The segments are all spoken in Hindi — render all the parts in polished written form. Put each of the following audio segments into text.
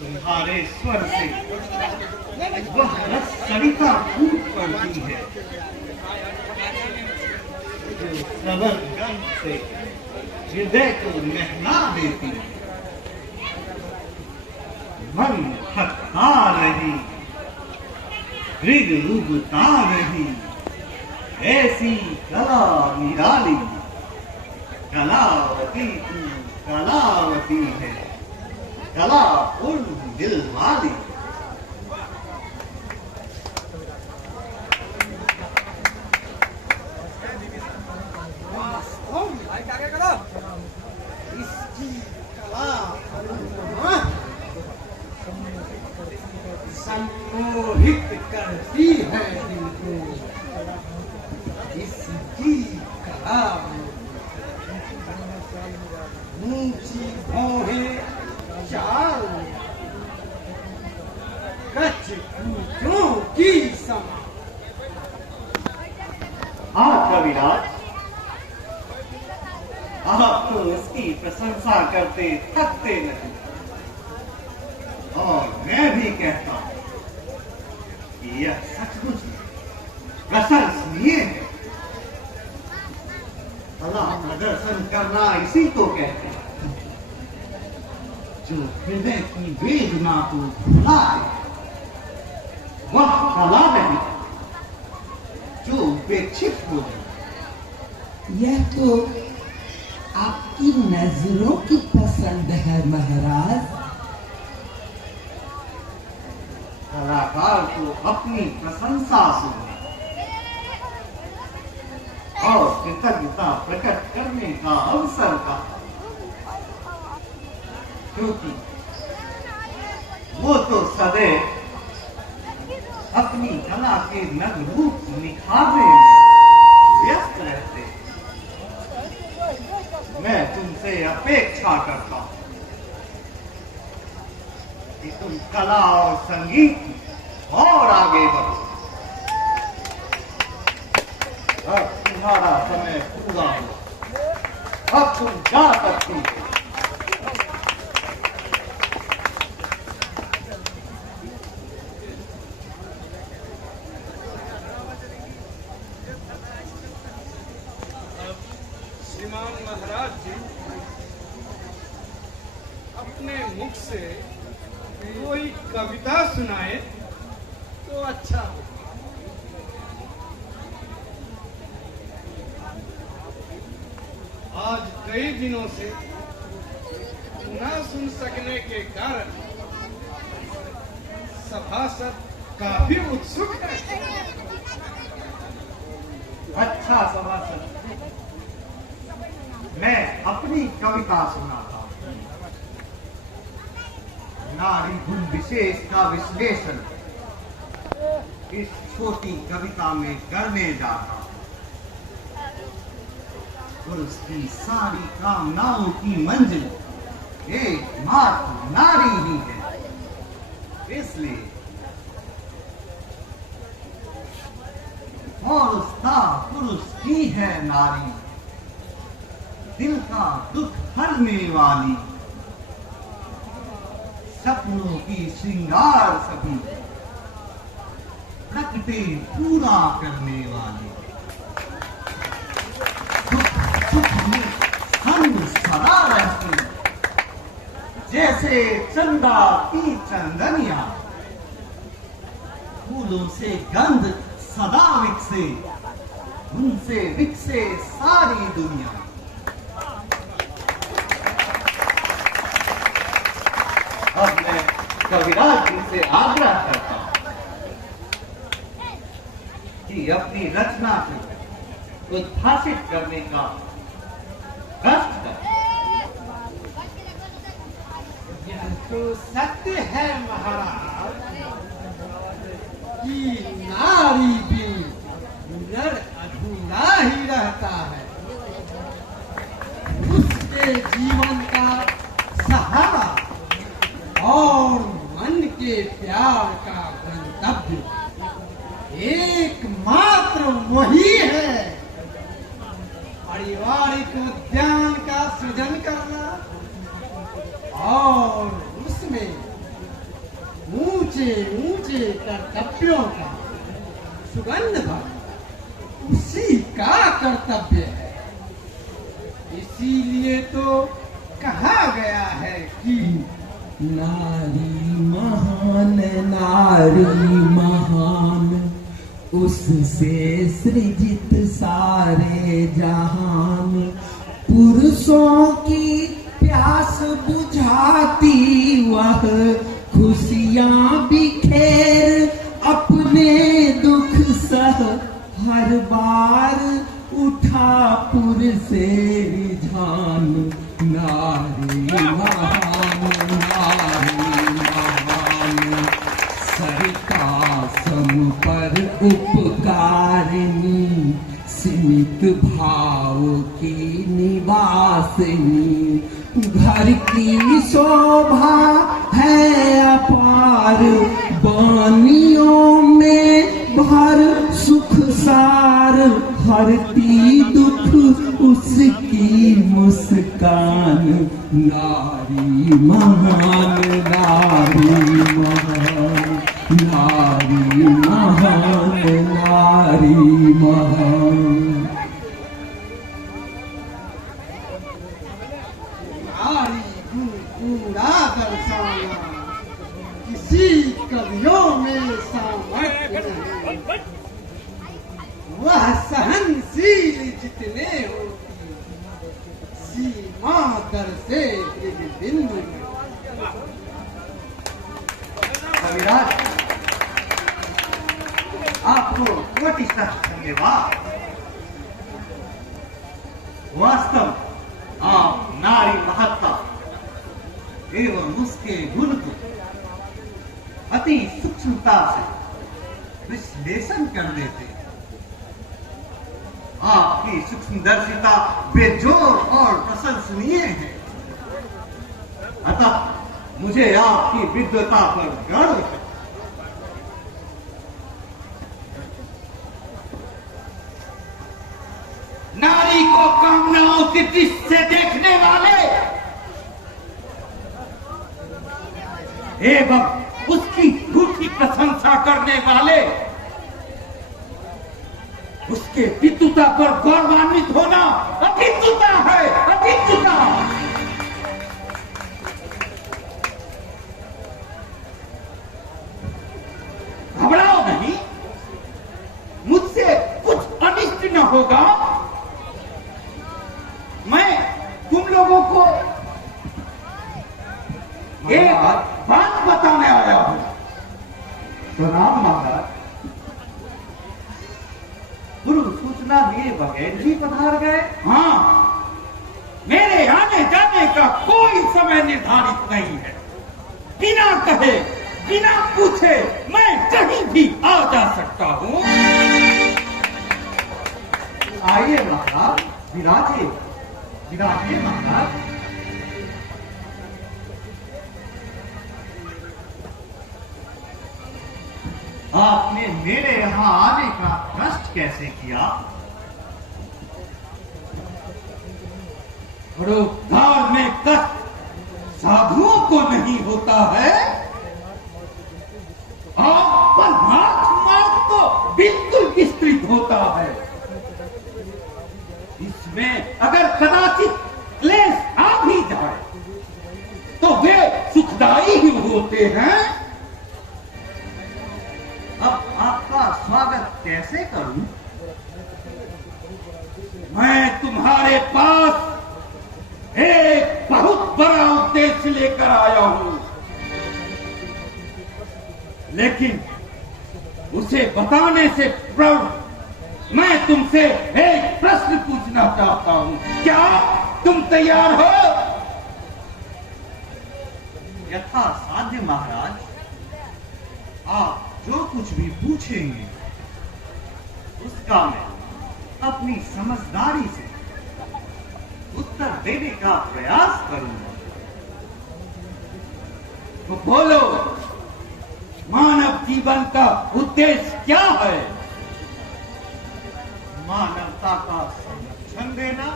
तुम्हारे स्वर से वह रस सरिता फूट पड़ती है जो सबल गंध से हृदय को नहला देती है। मन थकता नहीं, हृदय उबता नहीं, ऐसी कला निराली कलावती तू कलावती है, कला पूर्ण दिल वाली। इसकी कला सम्मोहित करती है दिल को, इसकी कला ऊंची भौहें चाल कच्छ कूटों की समा। कविराज, आप तो इसकी प्रशंसा करते थकते नहीं, और मैं भी कहता हूं कि यह सचमुच प्रशंसनीय है। कला प्रदर्शन करना इसी को कहते हैं जो हृदय की वेदना को भुलाए। वह कला नहीं जो उपेक्षित हो। यह तो आपकी नजरों की पसंद है महाराज। कलाकार को अपनी प्रशंसा सुने और कृतज्ञता प्रकट करने का अवसर का, क्योंकि वो तो सदैव अपनी कला के नग रूप निखारने में व्यस्त रहते। मैं तुमसे अपेक्षा करता हूं कि तुम कला और संगीत और आगे बढ़ो। अब तुम्हारा समय पूरा हो, अब तुम जा सकती हो। श्रीमान महाराज जी, अपने मुख से कोई कविता सुनाए तो अच्छा हो। आज कई दिनों से न सुन सकने के कारण सभासद काफी उत्सुक है। अच्छा सभासद, मैं अपनी कविता सुनाता हूं। नारी गुण विशेष का विश्लेषण इस छोटी कविता में करने जा रहा हूं। पुरुष की सारी कामनाओं की मंजिल एकमात्र नारी ही है। इसलिए मौलुस्ता पुरुष की है नारी, दिल का दुख हरने वाली, सपनों की श्रृंगार सभी प्रकटे पूरा करने वाली, सुख में संग सदा रहती, जैसे चंदा की चंदनिया, फूलों से गंध सदा विकसे, उनसे विकसे सारी दुनिया। अब मैं कविराज जी से आग्रह करता हूं कि अपनी रचना को उद्भाषित करने का कष्ट करें। यह तो सत्य है महाराज कि नारी बिन नर अधूरा ही रहता है। उसके जीवन का सहारा और मन के प्यार का गंतव्य एकमात्र वही है। पारिवारिक उद्यान का सृजन करना और उसमें ऊंचे ऊंचे कर्तव्यों का सुगंध भरना उसी का कर्तव्य है। इसीलिए तो कहा गया है कि नारी महान, नारी महान, उससे सृजित सारे जहान। पुरुषों की प्यास बुझाती वह, खुशियां बिखेर अपने दुख सह, हर बार उठा पुर से रिझान। नारी महान, नारी महान, सरिता सम पर उपकारिणी, सीमित भाव की निवासिनी। घर की शोभा है अपार, बानियों में भर सुख सार। हरती दुख उसकी मुस्कान। नारी महान, नारी महान, नारी महान, नारी महान। नारी गुण पूरा दर्शाना किसी कवियों में सामर्थ्य नहीं। वह सहनशील जितने होती, सीमा दर से बिंदु में। कविराज, आपको कोटि धन्यवाद। वास्तव आप नारी महत्ता एवं उसके गुण को अति सूक्ष्मता से विश्लेषण कर देते। आपकी सूक्ष्मदर्शिता बेजोड़ और प्रशंसनीय है। अतः मुझे आपकी विद्वता पर गर्व है। नारी को कामनाओं की दृष्टि से देखने वाले एवं उसकी झूठी प्रशंसा करने वाले, उसके पितुता पर गौरवान्वित होना अभितुता है, अभितुता। घबराओ नहीं, मुझसे कुछ अनिष्ट न होगा। मैं तुम लोगों को एक बात बताने आया हूं। प्रणाम महाराज। गुरु सूचना दिए बगैर ही पधार गए। हाँ, मेरे आने जाने का कोई समय निर्धारित नहीं है। बिना कहे, बिना पूछे मैं कहीं भी आ जा सकता हूँ। आइए महाराज, विराजिए, विराजिए महाराज। आपने मेरे यहाँ आने का कष्ट कैसे किया? परोपकार में कष्ट साधुओं को नहीं होता है, और परमार्थ मार्ग तो बिल्कुल विस्तृत होता है। इसमें अगर कदाचित क्लेश आ भी जाए तो वे सुखदायी ही होते हैं। अब आपका स्वागत कैसे करूं? मैं तुम्हारे पास एक बहुत बड़ा उद्देश्य लेकर आया हूं, लेकिन उसे बताने से पूर्व मैं तुमसे एक प्रश्न पूछना चाहता हूं। क्या तुम तैयार हो? यथा साध्य महाराज, आप जो कुछ भी पूछेंगे उसका मैं अपनी समझदारी से उत्तर देने का प्रयास करूंगा। तो बोलो, मानव जीवन का उद्देश्य क्या है? मानवता का संरक्षण देना।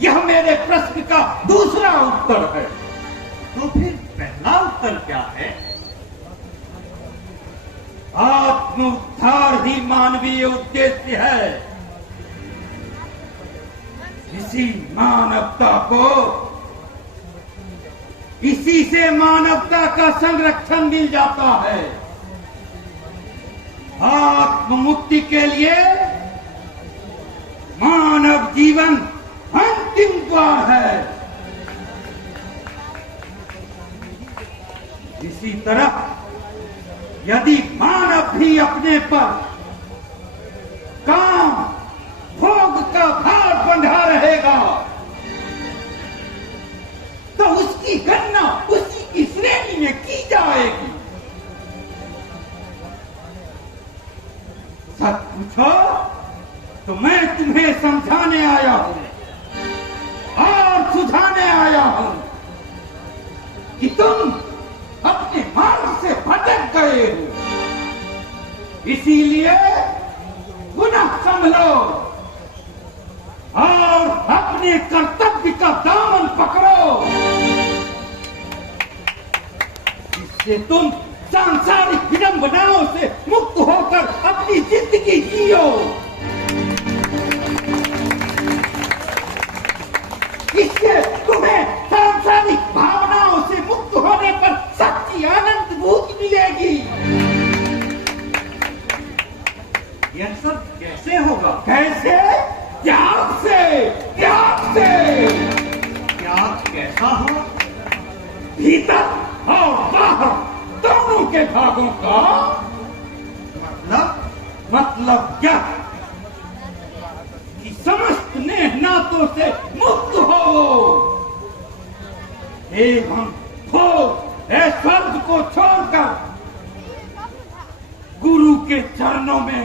यह मेरे प्रश्न का दूसरा उत्तर है। तो फिर पहला उत्तर क्या है? आत्म उद्धार ही मानवीय उद्देश्य है। इसी मानवता को, इसी से मानवता का संरक्षण मिल जाता है। आत्म मुक्ति के लिए मानव जीवन अंतिम द्वार है। इसी तरह यदि मानव भी अपने पर काम भोग का भार बंधा रहेगा तो उसकी गणना उसी की श्रेणी में की जाएगी। सच पूछो तो मैं तुम्हें समझाने आया हूं और सुझाने आया हूं कि तुम अपने मार्ग से भटक गए हो। इसीलिए पुनः संभलो और अपने कर्तव्य का दामन पकड़ो। इससे तुम सांसारिक विडंबनाओं से मुक्त होकर अपनी जिंदगी जियो। इससे तुम्हें सांसारिक भावनाओं से मुक्त होने पर सच्ची आनंद भूति मिलेगी। यह सब कैसे होगा? कैसे? त्याग से, त्याग से। त्याग कैसा हो? भीतर और बाहर दोनों के भागों का। मतलब यह कि समस्त नेह नातों से मुक्त हो एवं स्वर्ग को छोड़कर गुरु के चरणों में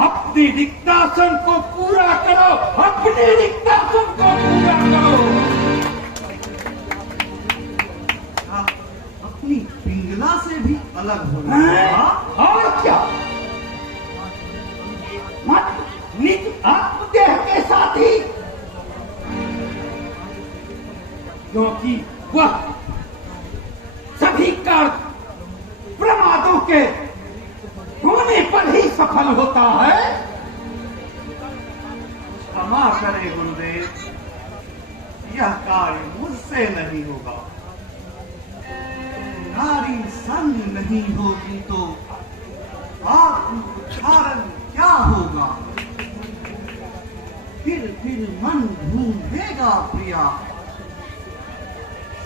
अपनी रिक्तासन को पूरा करो, अपनी रिक्तासन को पूरा करो। आप अपनी पिंगला से भी अलग हो हैं? और क्या? मत निज आत्मदेह के साथ ही, क्योंकि वह सभी कार्य प्रमादों के होने पर ही सफल होता है। क्षमा करे गुरुदेव, यह कार्य मुझसे नहीं होगा। नारी संग नहीं होगी तो आत्म उच्चारण क्या होगा? फिर मन ढूंढेगा प्रिया,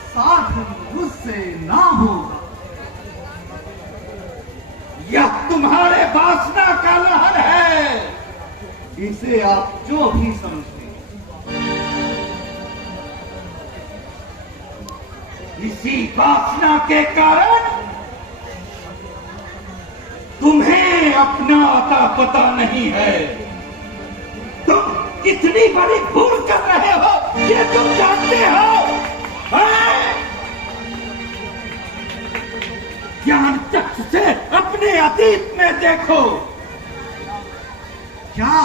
साधन मुझसे ना होगा। यह तुम्हारे वासना का लहर है। इसे आप जो भी समझें। इसी वासना के कारण तुम्हें अपना आता पता नहीं है। तुम कितनी बड़ी भूल कर रहे हो ये तुम जानते हो? हैं? ज्ञान चक्षु से अपने अतीत में देखो। क्या?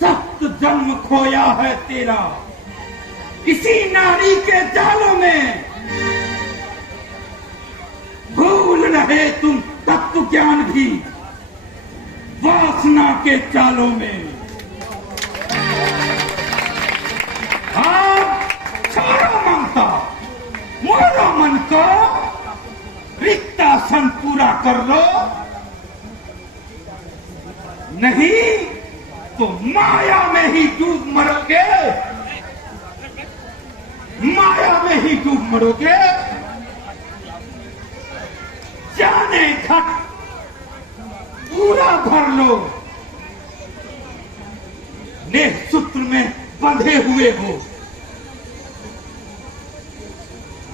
सख्त जन्म खोया है तेरा इसी नारी के जालों में। भूल रहे तुम तत्व ज्ञान भी वासना के चालों में। आप छोड़ो ममता, मोड़ो मन को, रिक्ता सन पूरा कर लो। नहीं तो माया में ही डूब मरोगे, माया में ही डूब मरोगे। जाने घट पूरा भर लो, नेह सूत्र में बंधे हुए हो।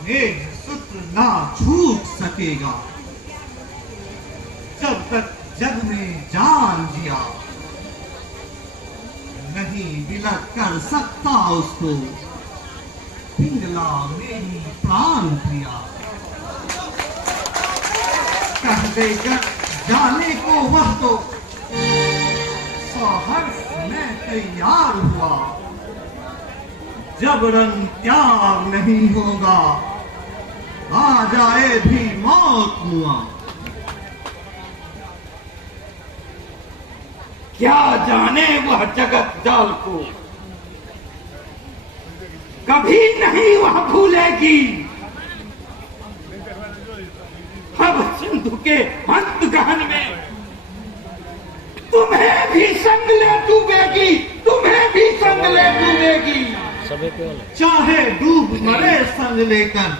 नेह सूत्र ना छूट सकेगा जब तक जग में जान जिया। नहीं बिलक कर सकता उसको पिंगला मेरी प्राण प्रिया। कह देकर जाने को वह तो सहर्ष में तैयार हुआ। जब रंग त्याग नहीं होगा आ जाए भी मौत मुआ। क्या जाने वह जगत जाल को कभी नहीं वह भूलेगी। अब सिंधु के अंत गहन में तुम्हें भी संग ले डूबेगी, तुम्हें भी संग ले डूबेगी। चाहे डूब मरे संग लेकर,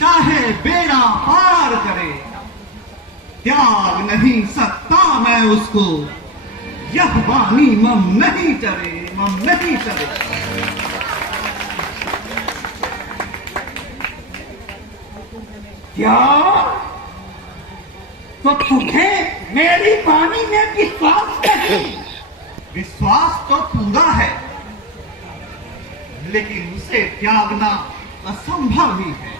चाहे बेड़ा पार करे, त्याग नहीं सकता मैं उसको। यह वाणी मम नहीं चले, मम नहीं चले। क्या तो तुम्हें मेरी वाणी में विश्वास नहीं? विश्वास तो पूरा है, लेकिन उसे त्यागना असंभव ही है।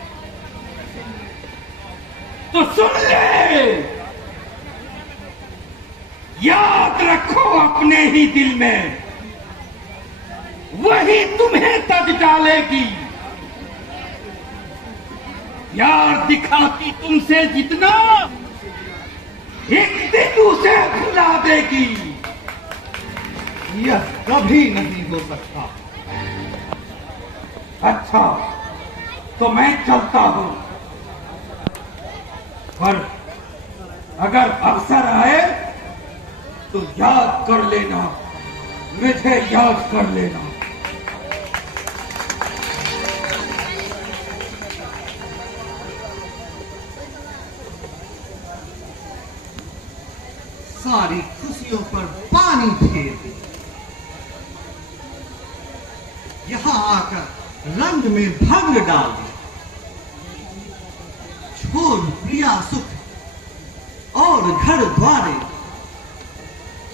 तो सुन ले, याद रखो अपने ही दिल में वही तुम्हें तज डालेगी। यार दिखाती तुमसे जितना एक दिन उसे भुला देगी। यह कभी नहीं हो सकता। अच्छा तो मैं चलता हूं, पर अगर अवसर आए तो याद कर लेना, मुझे याद कर लेना। सारी खुशियों पर पानी फेर दे। यहां आकर रंग में भंग डाल दे। छोड़ प्रिया सुख और घर द्वारे,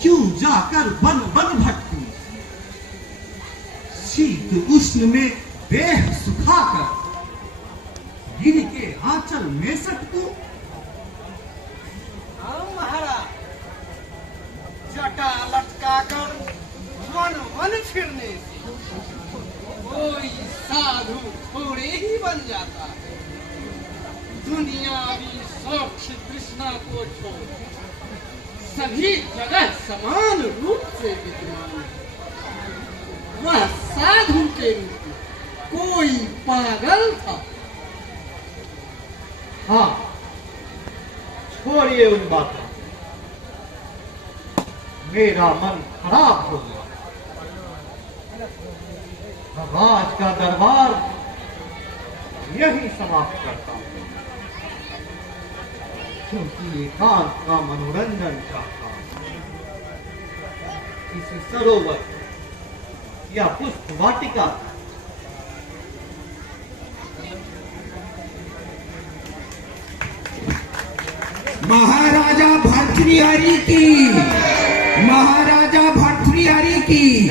क्यों जाकर बन बन भटकूं। शीत उष्ण में देह सुखाकर गिर के आंचल में सटकूं। महाराज जटा लटकाकर वन वन फिरने से कोई साधु थोड़े ही बन जाता है। दुनियावी शौक तृष्णा को छोड़ सभी जगह समान रूप से विद्यमान है। वह साधु के रूप में कोई पागल था। हाँ, छोड़िए उन बातों। मेरा मन खराब हो गया। अब आज का दरबार यही समाप्त करता हूं, क्योंकि एकांत का मनोरंजन चाहता हूं। किसी सरोवर या पुष्प वाटिका महाराजा भर्तृहरि की, महाराजा भर्तृहरि की।